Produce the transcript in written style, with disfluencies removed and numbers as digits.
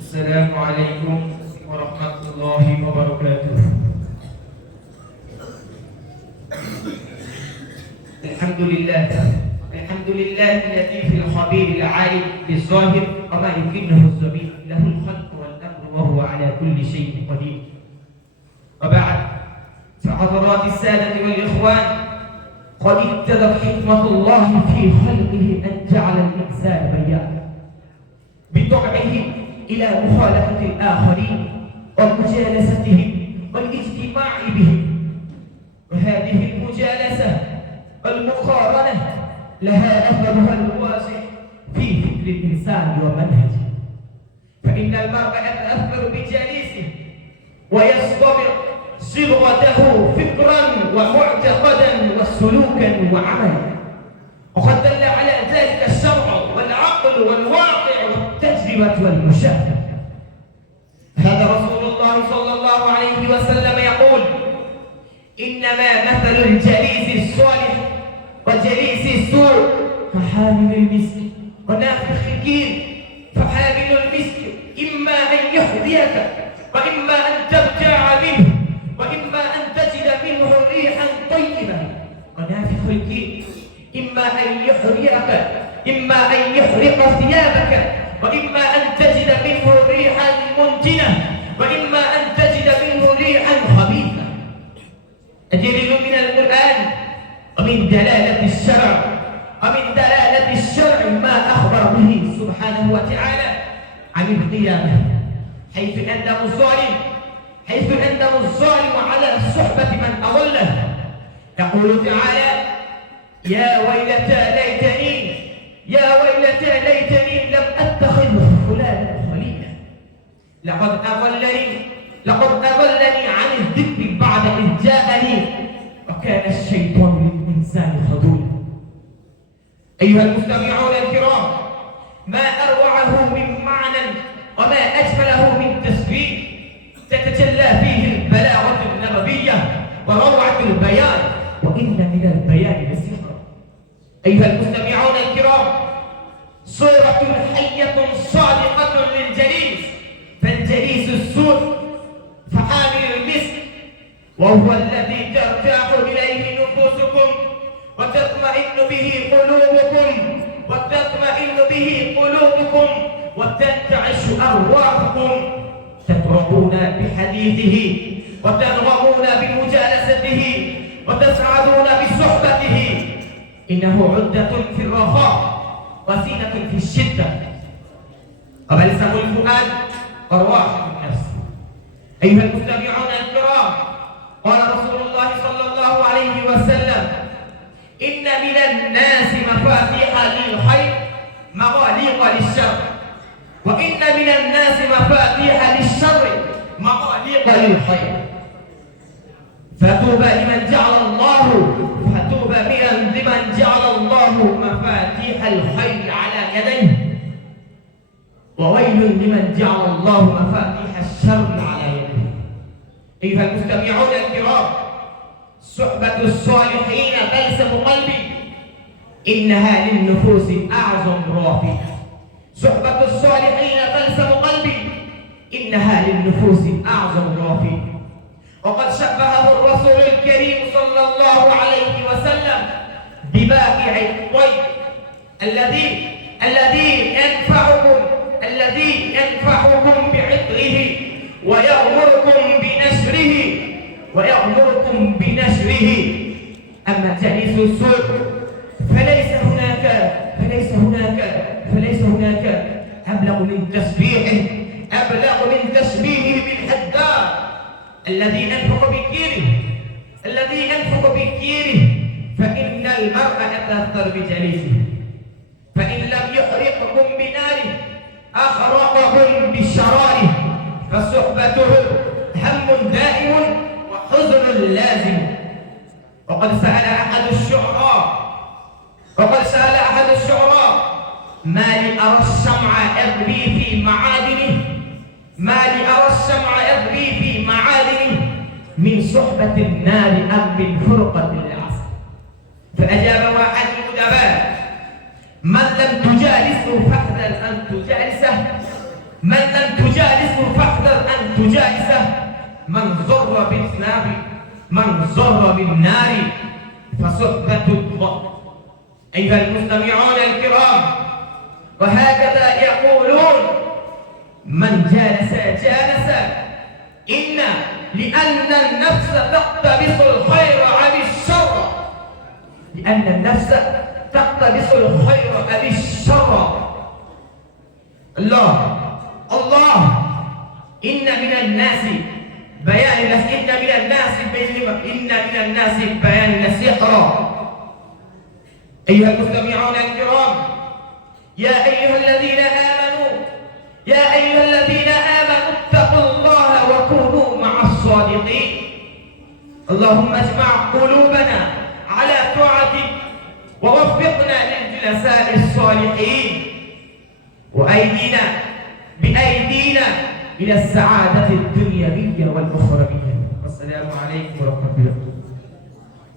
السلام عليكم ورحمة الله وبركاته. الحمد لله اللطيف الخبير العالم بالظاهر وما يمكنه الضمير، له الخلق والأمر وهو على كل شيء قدير. وبعد، فحضرات السادة والإخوان، قد ابتدت حكمة الله في خلقه أن جعل الإنسان بيانا بطبعه إلى مخالفة الآخرين ومجالستهم والاجتماع بهم. وهذه المجالسة والمقارنة لها أثرها الواضح في فكر الإنسان ومنهجه، فإن المرء يتأثر بجليسه ويصطبر صبغته فكرا ومعتقدا وسلوكا وعملا، وقد دل على ذلك الشرع والعقل والواقع والتجربة والمشاهدة. هذا رسول الله صلى الله عليه وسلم يقول: إنما مثل الجليس الصالح وجليس السوء كحامل المسك ونافخ الكير. فحامل المسك إما أن يحذيك وإما أن تبتاع منه وإما أن تجد منه ريحا طيبة، ونافخ الكير إما أن يحرقك، إما أن يحرق ثيابك، وإما أن تجد منه ريحا منتنة، وإما أن تجد منه ريحا خبيثة. الدليل من القرآن ومن دلالة الشرع ما أخبر به سبحانه وتعالى عن القيامة، حيث أندم الظالم على صحبة من أضله. يقول تعالى: يا ويلتى ليتني لم أتخذ فلانا خليلا، لقد أضلني عن الذكر بعد إذ جاءني وكان الشيطان للإنسان خذولا. أيها المستمعون الكرام، ما أروعه من معنى وما أجمله من تسبيح تتجلى فيه البلاغة النبوية وروعة البيان، وإن من البيان لسحرا. أيها المستمعون الكرام، صورة حية صادقة للجليس، فالجليس السوء فحامل المسك، وهو الذي ترتاح إليه نفوسكم وتطمئن به قلوبكم وتنتعش أرواحكم، تتركون بحديثه وتنغمون بمجالسته وتسعدون بصحبته. إنه عدة في الرخاء وزينة في الشدة وبلسم الفؤاد وراحة النفس. أيها المستمعون الكرام، قال رسول الله صلى الله عليه وسلم: إن من الناس مفاتيح للخير مغاليق للشر، وإن من الناس مفاتيح للشر مغاليق للخير. فطوبى لمن جعل الله مفاتيح الخير على يديه، وويل لمن جعل الله مفاتيح الشر على يديه. أيها المستمعون الكرام، صحبة الصالحين بلسم قلبي، إنها للنفوس أعظم رافع. صحبة الصالحين بلسم قلبي، إنها للنفوس أعظم رافع. وقد شبهه الرسول الكريم صلى الله عليه وسلم ببائع الطيب الذي ينفعكم بعطره ويأمركم بنشره. أما جليس السوء فليس هناك أبلغ من تشبيهه بالحداد الذي ينفخ بكيره، فإن المرء يتأثر بجليسه، فإن لم يحرقكم بناره أحرقكم بشراره، فصحبته هم دائم وحزن لازم. وقد سأل أحد الشعراء: ما لي أرى الشمع يغلي في معادنه من صحبة النار أم من فرقة العسل. فأجاب واحد الأدباء: من لم تجالسه فاحذر من لم تجالسه فاحذر أن تجالسه. من زر بالنار فصحبة الضر. أيها المستمعون الكرام، وهكذا يقولون: من جالس جالس. لأن النفس تقتبس الخير عن الشر. لأن النفس تقتبس الخير عن الشر. الله إن من الناس بيان سحرا. أيها المستمعون الكرام، يا أيها الذين آمنوا اتقوا الله وكونوا مع الصادقين. اللهم اجمع قلوبنا على طاعتك ووفقنا للجلساء الصالحين، بأيدينا إلى السعادة الدنيوية والأخروية. والسلام عليكم ورحمة الله.